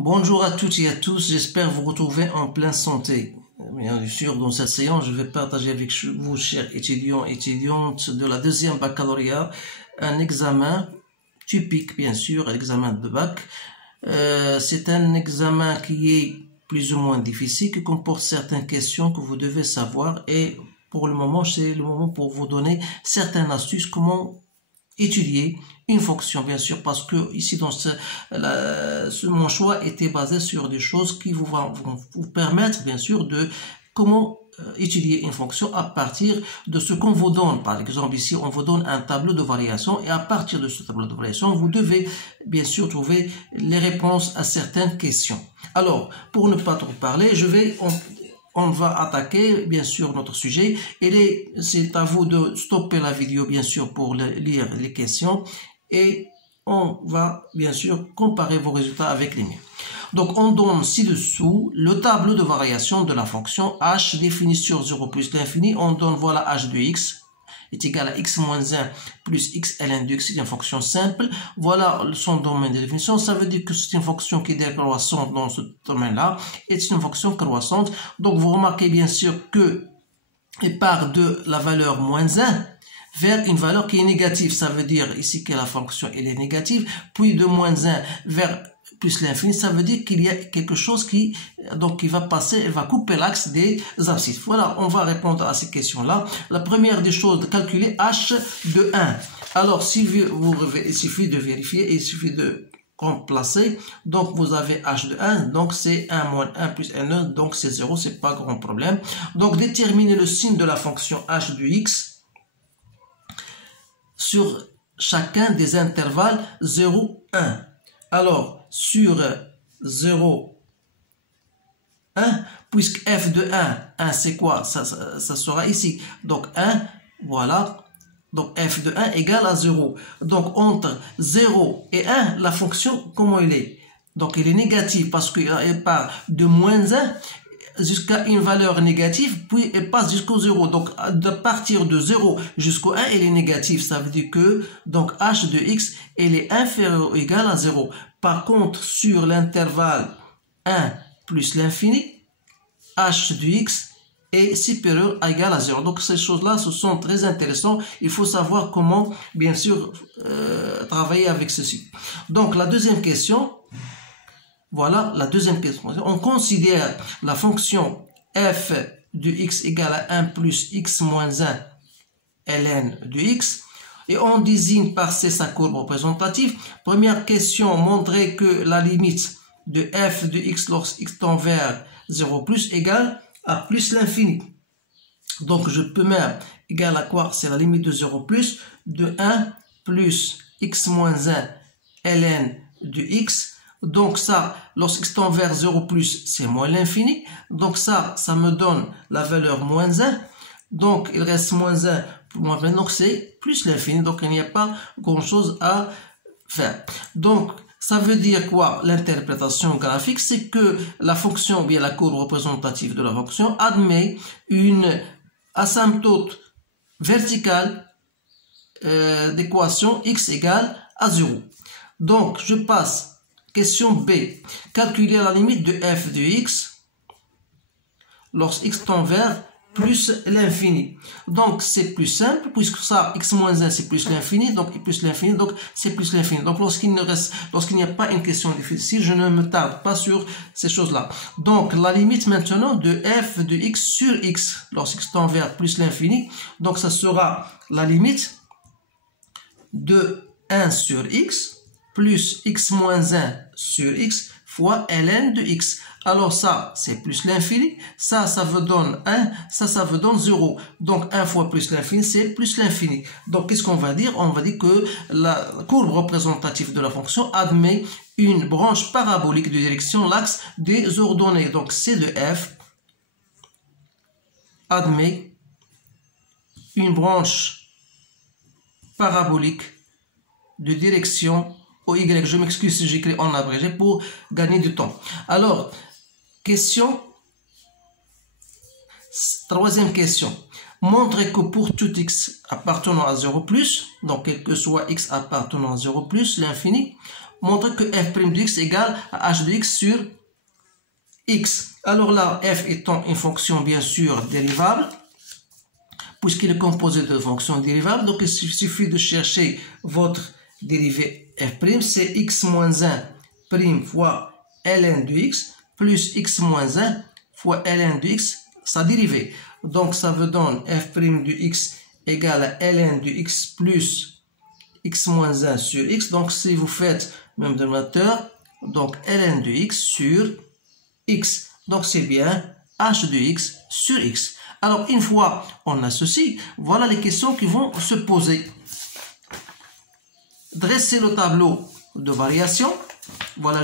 Bonjour à toutes et à tous, j'espère vous retrouver en pleine santé. Bien sûr, dans cette séance, je vais partager avec vous, chers étudiants et étudiantes de la deuxième baccalauréat, un examen typique, bien sûr, l'examen de bac. C'est un examen qui est plus ou moins difficile, qui comporte certaines questions que vous devez savoir et pour le moment, c'est le moment pour vous donner certaines astuces, comment étudier une fonction, bien sûr, parce que ici dans mon choix était basé sur des choses qui vont vous permettre, bien sûr, de comment étudier une fonction à partir de ce qu'on vous donne. Par exemple, ici, on vous donne un tableau de variation et à partir de ce tableau de variation, vous devez, bien sûr, trouver les réponses à certaines questions. Alors, pour ne pas trop parler, on va attaquer, bien sûr, notre sujet. Et c'est à vous de stopper la vidéo, bien sûr, pour lire les questions. Et on va, bien sûr, comparer vos résultats avec les miens. Donc, on donne ci-dessous le tableau de variation de la fonction h définie sur 0 plus l'infini. On donne, voilà, h de x est égal à x moins 1 plus x ln de x, c'est une fonction simple. Voilà son domaine de définition. Ça veut dire que c'est une fonction qui est décroissante dans ce domaine-là et c'est une fonction croissante. Donc, vous remarquez bien sûr que elle part de la valeur moins 1 vers une valeur qui est négative. Ça veut dire ici que la fonction elle est négative. Puis de moins 1 vers plus l'infini, ça veut dire qu'il y a quelque chose qui va passer, va couper l'axe des abscisses. Voilà, on va répondre à ces questions-là. La première des choses, de calculer h de 1. Alors, il suffit de vérifier, il suffit de remplacer. Donc, vous avez h de 1, donc c'est 1 moins 1 plus n1, donc c'est 0, c'est pas grand problème. Donc, déterminer le signe de la fonction h de x sur chacun des intervalles 0, 1. Alors, sur 0, 1, puisque f de 1 c'est quoi? Ça sera ici. Donc 1, voilà. Donc f de 1 égale à 0. Donc entre 0 et 1, la fonction, comment elle est? Donc elle est négative parce qu'elle part de moins 1 jusqu'à une valeur négative, puis elle passe jusqu'au 0. Donc, de partir de 0 jusqu'au 1, elle est négative. Ça veut dire que, donc, h de x, elle est inférieure ou égale à 0. Par contre, sur l'intervalle 1 plus l'infini, h de x est supérieur à égal à 0. Donc, ces choses-là, ce sont très intéressantes. Il faut savoir comment, bien sûr, travailler avec ceci. Donc, la deuxième question, voilà la deuxième question. On considère la fonction f de x égale à 1 plus x moins 1 ln de x et on désigne par C sa courbe représentative. Première question, montrer que la limite de f de x lorsque x tend vers 0 plus égale à plus l'infini. Donc je peux mettre égal à quoi? C'est la limite de 0 plus de 1 plus x moins 1 ln de x. Donc ça, lorsque x tend vers 0 plus, c'est moins l'infini. Donc ça me donne la valeur moins 1. Donc il reste moins 1 pour moins 1. Donc c'est plus l'infini. Donc il n'y a pas grand chose à faire. Donc ça veut dire quoi? L'interprétation graphique, c'est que la fonction, bien la courbe représentative de la fonction, admet une asymptote verticale d'équation x égale à 0. Donc je passe. Question B. Calculer la limite de f de x lorsque x tend vers plus l'infini. Donc, c'est plus simple, puisque ça, x moins 1, c'est plus l'infini, donc plus l'infini, donc c'est plus l'infini. Donc, lorsqu'il n'y a pas une question difficile, je ne me tarde pas sur ces choses-là. Donc, la limite maintenant de f de x sur x, lorsque x tend vers plus l'infini, donc ça sera la limite de 1 sur x, plus x moins 1 sur x fois ln de x. Alors ça, c'est plus l'infini. Ça vous donne 1. Ça vous donne 0. Donc 1 fois plus l'infini, c'est plus l'infini. Donc qu'est-ce qu'on va dire? On va dire que la courbe représentative de la fonction admet une branche parabolique de direction l'axe des ordonnées. Donc C de f admet une branche parabolique de direction au y. Je m'excuse si j'écris en abrégé pour gagner du temps. Alors, troisième question. Montrer que pour tout x appartenant à 0+, donc quel que soit x appartenant à 0+, l'infini, montre que f' de x égale à h de x sur x. Alors là, f étant une fonction bien sûr dérivable, puisqu'il est composé de fonctions dérivables, donc il suffit de chercher votre dérivée f', c'est x moins 1 prime fois ln de x plus x moins 1 fois ln de x, sa dérivée. Donc ça vous donne f' de x égale à ln de x plus x moins 1 sur x. Donc si vous faites même dénominateur, donc ln de x sur x. Donc c'est bien h de x sur x. Alors une fois on a ceci, voilà les questions qui vont se poser. Dressez le tableau de variation. Voilà,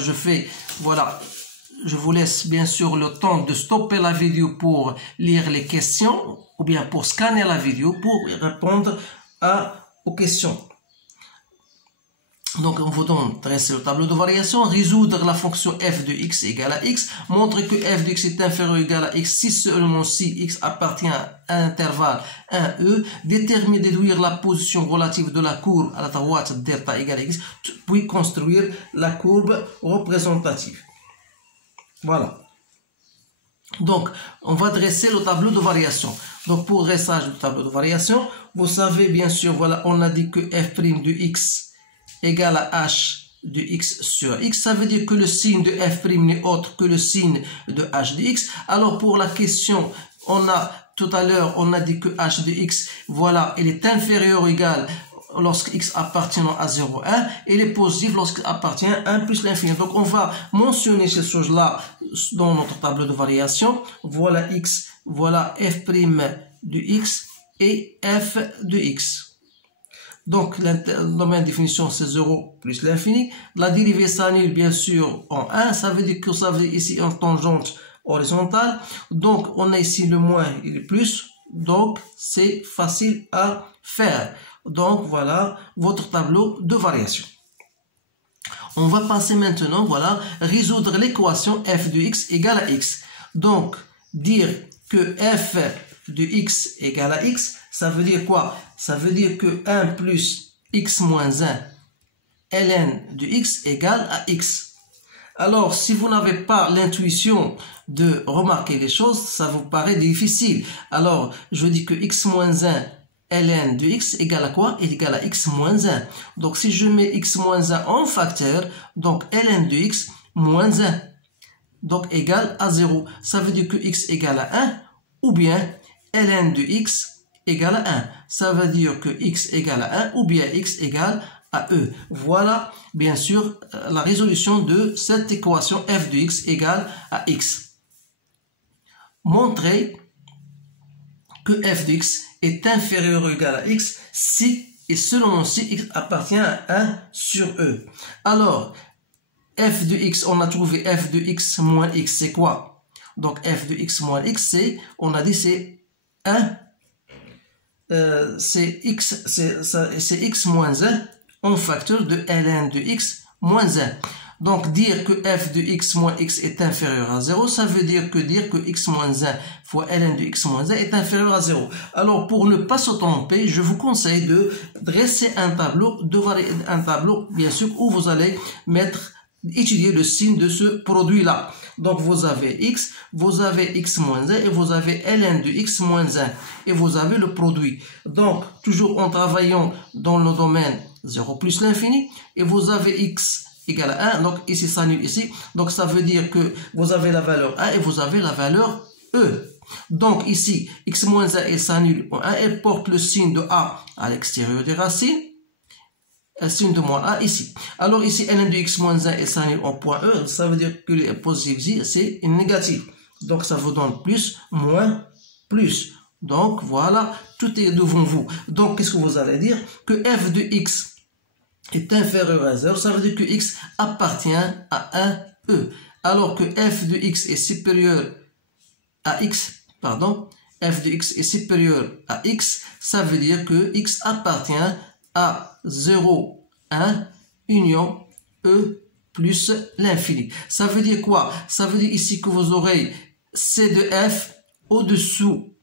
je vous laisse bien sûr le temps de stopper la vidéo pour lire les questions ou bien pour scanner la vidéo pour répondre aux questions. Donc on vous donne dresser le tableau de variation, résoudre la fonction f de x égale à x, montrer que f de x est inférieur ou égal à x si seulement si x appartient à un intervalle 1e, déduire la position relative de la courbe à la droite delta égale à x, puis construire la courbe représentative. Voilà. Donc, on va dresser le tableau de variation. Donc, pour dressage du tableau de variation, vous savez bien sûr, voilà, on a dit que f' de x égale à h de x sur x. Ça veut dire que le signe de f' n'est autre que le signe de h de x. Alors, pour la question, tout à l'heure, on a dit que h de x, voilà, il est inférieur ou égal lorsque x appartient à 0, 1, et il est positif lorsqu'il appartient à 1 plus l'infini. Donc, on va mentionner ces choses-là dans notre tableau de variation. Voilà x, voilà f' de x et f de x. Donc, le domaine de définition, c'est 0 plus l'infini. La dérivée s'annule, bien sûr, en 1. Ça veut dire que ça veut dire ici en tangente horizontale. Donc, on a ici le moins et le plus. Donc, c'est facile à faire. Donc, voilà votre tableau de variation. On va passer maintenant, voilà, résoudre l'équation f de x égale à x. Donc, dire que f de x égale à x, ça veut dire quoi? Ça veut dire que 1 plus x moins 1 ln de x égale à x. Alors, si vous n'avez pas l'intuition de remarquer les choses, ça vous paraît difficile. Alors, je dis que x moins 1 ln de x égale à quoi? Il est égal à x moins 1. Donc, si je mets x moins 1 en facteur, donc ln de x moins 1, donc égal à 0. Ça veut dire que x égale à 1, ou bien ln de x égale à 1. Ça veut dire que x égale à 1, ou bien x égale à e. Voilà, bien sûr, la résolution de cette équation f de x égale à x. Montrez que f de x est inférieur ou égal à x si et seulement si x appartient à 1 sur e. Alors, f de x, on a trouvé f de x moins x, c'est quoi? Donc, f de x moins x, c'est, on a dit, c'est 1, c'est x moins 1 en facteur de ln de x moins 1. Donc, dire que f de x moins x est inférieur à 0, ça veut dire que x moins 1 fois ln de x moins 1 est inférieur à 0. Alors, pour ne pas se tromper, je vous conseille de dresser un tableau, bien sûr, où vous allez étudier le signe de ce produit-là. Donc, vous avez x moins 1 et vous avez ln de x moins 1. Et vous avez le produit. Donc, toujours en travaillant dans le domaine 0 plus l'infini, et vous avez x égale à 1, donc ici ça s'annule ici, donc ça veut dire que vous avez la valeur 1 et vous avez la valeur e. Donc ici, x moins 1 s'annule en 1, elle porte le signe de a à l'extérieur des racines, le signe de moins a ici. Alors ici, ln de x moins 1 s'annule en point e, ça veut dire que le positif ici, c'est une négative. Donc ça vous donne plus, moins, plus. Donc voilà, tout est devant vous. Donc qu'est-ce que vous allez dire? Que f de x est inférieur à 0, ça veut dire que x appartient à 1e. Alors que f de x est supérieur à x, f de x est supérieur à x, ça veut dire que x appartient à 0, 1, union e plus l'infini. Ça veut dire quoi? Ça veut dire ici que vous aurez c de f au-dessous,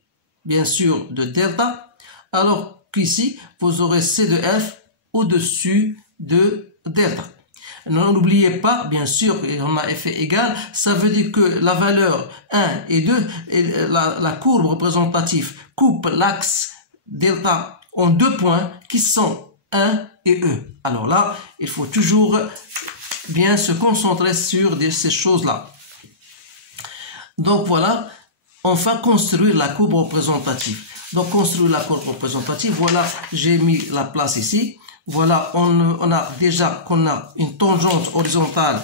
bien sûr, de delta, alors qu'ici, vous aurez c de f au-dessus de delta. N'oubliez pas, bien sûr, on a effet égal, ça veut dire que la valeur 1 et 2, la courbe représentative coupe l'axe delta en 2 points qui sont 1 et E. Alors là, il faut toujours bien se concentrer sur ces choses-là. Donc voilà, enfin construire la courbe représentative. Donc construire la courbe représentative, voilà, j'ai mis la place ici. Voilà, on a déjà qu'on a une tangente horizontale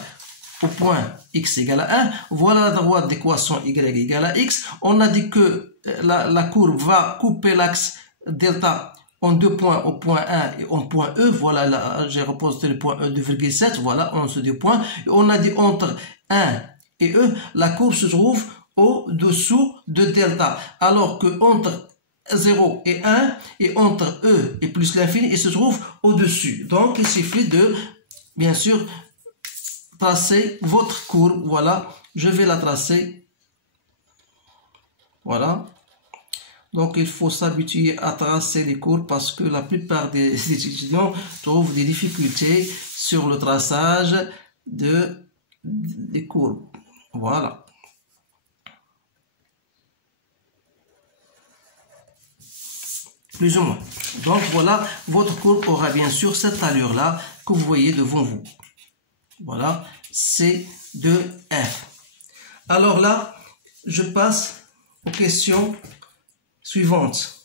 au point x égale à 1. Voilà la droite d'équation y égale à x. On a dit que la courbe va couper l'axe delta en 2 points au point 1 et au point E. Voilà, là, j'ai reposé le point E 2,7. Voilà, on se 2 points. Et on a dit entre 1 et E, la courbe se trouve au-dessous de delta. Alors que entre 0 et 1 et entre E et plus l'infini, il se trouve au-dessus. Donc, il suffit de, bien sûr, tracer votre courbe. Voilà, je vais la tracer. Voilà. Donc, il faut s'habituer à tracer les courbes parce que la plupart des étudiants trouvent des difficultés sur le traçage des courbes. Voilà. Plus ou moins. Donc voilà, votre courbe aura bien sûr cette allure-là que vous voyez devant vous. Voilà, C de F. Alors là, je passe aux questions suivantes.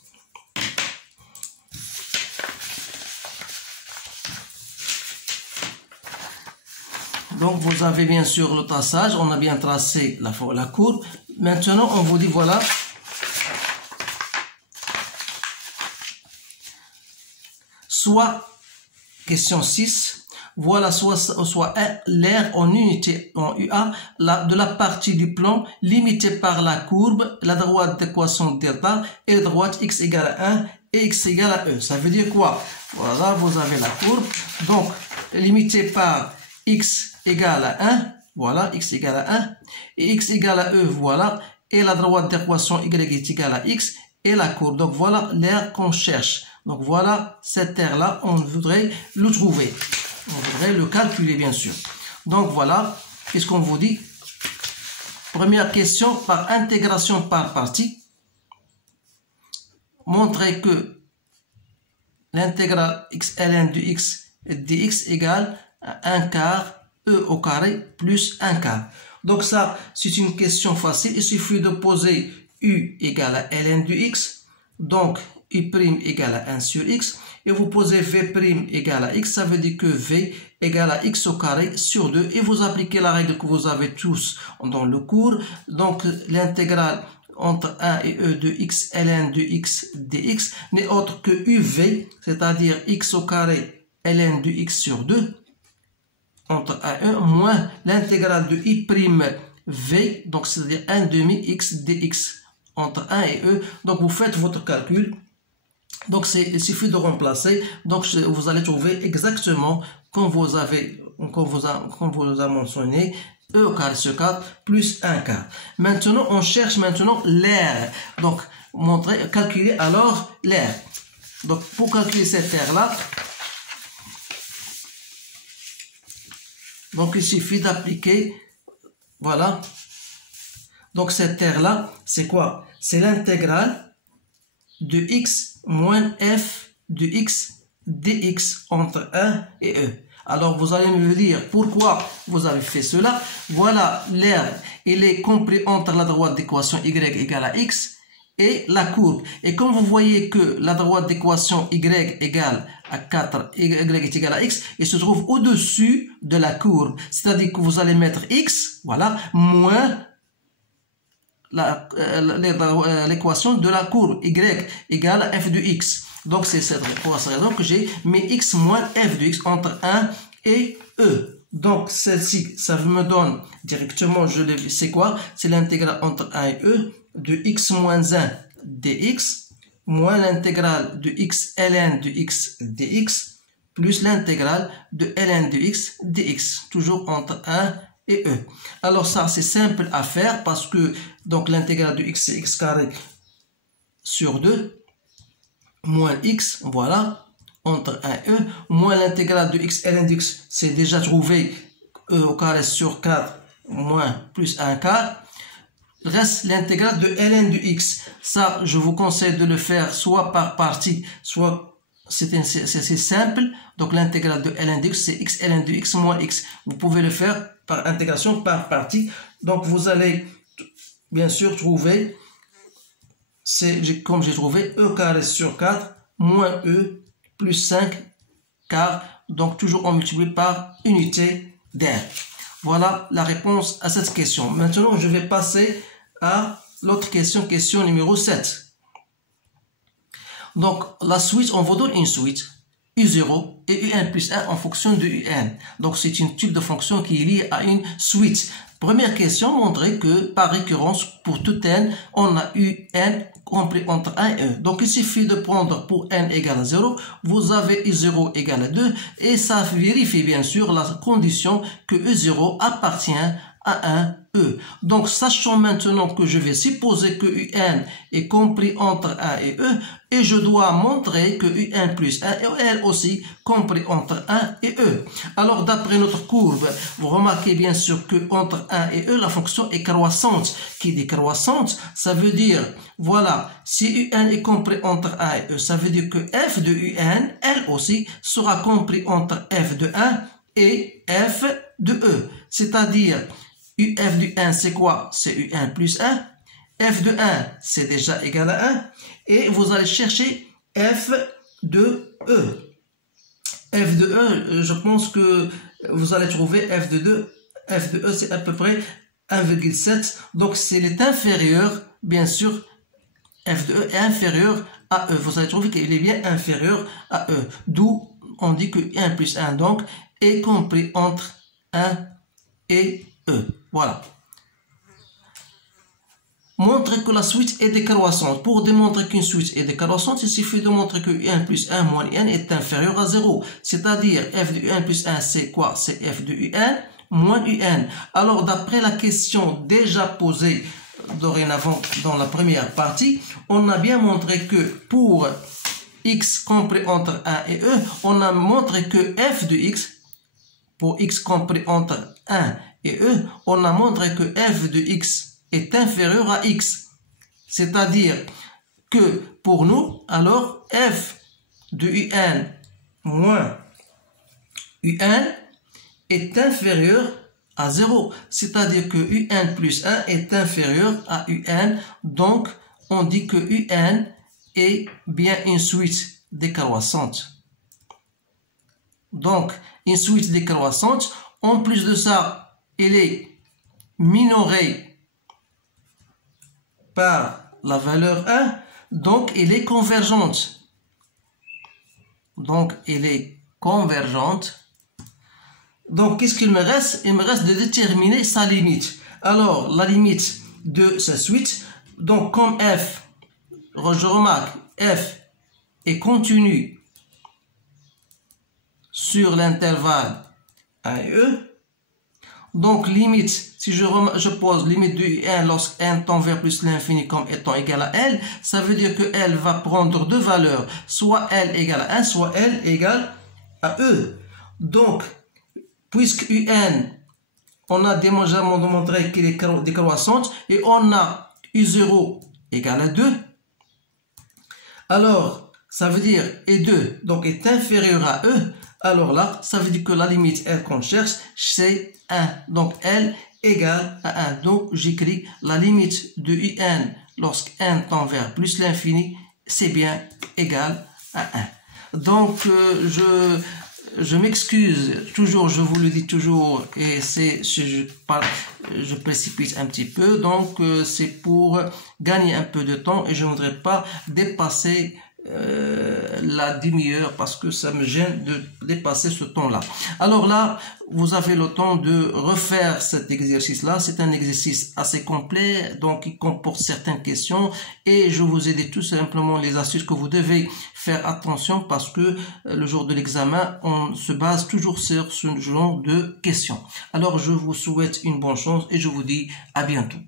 Donc vous avez bien sûr le traçage, on a bien tracé la courbe. Maintenant, on vous dit voilà. Soit, question 6, voilà soit l'aire en unité, en UA, de la partie du plan limitée par la courbe, la droite d'équation delta et la droite x égale à 1 et x égale à E. Ça veut dire quoi? Voilà, vous avez la courbe, donc limitée par x égale à 1, voilà, x égale à 1, et x égale à E, voilà, et la droite d'équation y est égale à x, et la courbe. Donc voilà l'aire qu'on cherche. Donc voilà cette aire-là, on voudrait le trouver. On voudrait le calculer, bien sûr. Donc voilà, qu'est-ce qu'on vous dit? Première question, par intégration par partie. Montrez que l'intégrale x ln de x dx égale à 1 quart e au carré plus 1 quart. Donc ça, c'est une question facile. Il suffit de poser u égale à ln de x. Donc, u' égale à 1 sur x. Et vous posez v' égale à x. Ça veut dire que v égale à x au carré sur 2. Et vous appliquez la règle que vous avez tous dans le cours. Donc, l'intégrale entre 1 et e de x ln de x dx n'est autre que uv, c'est-à-dire x au carré ln de x sur 2 entre 1 et 1 moins l'intégrale de i' v, donc c'est-à-dire 1 demi x dx entre 1 et e. Donc vous faites votre calcul. Donc il suffit de remplacer. Donc vous allez trouver exactement comme vous a mentionné e au carré sur 4 plus 1 quart. Maintenant on cherche l'aire. Donc calculer alors l'aire. Donc pour calculer cette aire là, donc il suffit d'appliquer, voilà. Donc cette aire-là, c'est quoi? C'est l'intégrale de x moins f de x dx entre 1 et e. Alors vous allez me dire pourquoi vous avez fait cela. Voilà l'aire, il est compris entre la droite d'équation y égale à x et la courbe. Et comme vous voyez que la droite d'équation y égale à 4, y est égal à x, il se trouve au-dessus de la courbe. C'est-à-dire que vous allez mettre x, voilà, moins l'équation de la courbe y égale à f de x. Donc c'est pour cette raison que j'ai mis x moins f de x entre 1 et e. Donc celle-ci, ça me donne directement, c'est quoi? C'est l'intégrale entre 1 et e de x moins 1 dx moins l'intégrale de x ln de x dx plus l'intégrale de ln de x dx, toujours entre 1 et e. Alors ça c'est simple à faire parce que donc l'intégrale de x c'est x carré sur 2 moins x, voilà, entre 1 et e, moins l'intégrale de x ln de x, c'est déjà trouvé, e au carré sur 4, moins plus 1 quart. Reste l'intégrale de ln de x. Ça, je vous conseille de le faire soit par partie, soit c'est simple. Donc l'intégrale de ln de x, c'est x ln de x moins x. Vous pouvez le faire par intégration par partie. Donc vous allez bien sûr trouver, comme j'ai trouvé, e carré sur 4 moins e plus 5 quart. Donc toujours on multiplie par unité d'air. Voilà la réponse à cette question. Maintenant, je vais passer à l'autre question, question numéro 7. Donc, la suite, on vous donne une suite, U0 et UN plus 1 en fonction de UN. Donc, c'est une type de fonction qui est liée à une suite. Première question, montrer que par récurrence, pour tout n, on a UN compris entre 1 et e. Donc, il suffit de prendre pour n égale à 0, vous avez U0 égale à 2, et ça vérifie bien sûr la condition que U0 appartient à un E. Donc, sachant maintenant que je vais supposer que UN est compris entre 1 et E, et je dois montrer que UN plus 1 est aussi compris entre 1 et E. Alors, d'après notre courbe, vous remarquez bien sûr que entre 1 et E, la fonction est croissante. Qui dit croissante, ça veut dire, voilà, si UN est compris entre 1 et E, ça veut dire que f de UN, elle aussi, sera compris entre f de 1 et f de E. C'est-à-dire, UF de 1, c'est quoi? C'est UN plus 1. F de 1, c'est déjà égal à 1. Et vous allez chercher F de E. F de E, je pense que vous allez trouver F de 2. F de E, c'est à peu près 1,7. Donc, s'il est inférieur, bien sûr, F de E est inférieur à E. Vous allez trouver qu'il est bien inférieur à E. D'où on dit que 1 plus 1, donc, est compris entre 1 et E. Voilà. Montrer que la suite est décroissante. Pour démontrer qu'une suite est décroissante, il suffit de montrer que UN plus 1 moins UN est inférieur à 0. C'est-à-dire, f de UN plus 1, c'est quoi? C'est f de UN moins UN. Alors, d'après la question déjà posée dorénavant dans la première partie, on a bien montré que pour x compris entre 1 et E, on a montré que f de x, pour x compris entre 1 et E, on a montré que f de x est inférieur à x. C'est-à-dire que pour nous, alors f de UN moins UN est inférieur à 0. C'est-à-dire que UN plus 1 est inférieur à UN. Donc, on dit que UN est bien une suite décroissante. Donc, une suite décroissante, en plus de ça, elle est minorée par la valeur 1, donc elle est convergente. Donc, elle est convergente. Donc, qu'est-ce qu'il me reste? Il me reste de déterminer sa limite. Alors, la limite de cette suite, donc comme f, je remarque, f est continu sur l'intervalle 1 et E. Donc, limite, si je pose limite de n lorsque n tend vers plus l'infini comme étant égal à L, ça veut dire que L va prendre deux valeurs, soit L égale à 1, soit L égale à E. Donc, puisque UN, on a déjà montré qu'il est décroissante, et on a U0 égale à 2, alors, ça veut dire E2, donc est inférieur à E, alors là, ça veut dire que la limite L qu'on cherche, c'est 1. Donc, L égale à 1. Donc, j'écris la limite de UN lorsque n tend vers plus l'infini, c'est bien égal à 1. Donc, je m'excuse, toujours, je vous le dis toujours, et je précipite un petit peu, donc c'est pour gagner un peu de temps, et je ne voudrais pas dépasser la demi-heure parce que ça me gêne de dépasser ce temps-là. Alors là, vous avez le temps de refaire cet exercice-là. C'est un exercice assez complet, donc il comporte certaines questions et je vous ai dit tout simplement les astuces que vous devez faire attention parce que le jour de l'examen, on se base toujours sur ce genre de questions. Alors je vous souhaite une bonne chance et je vous dis à bientôt.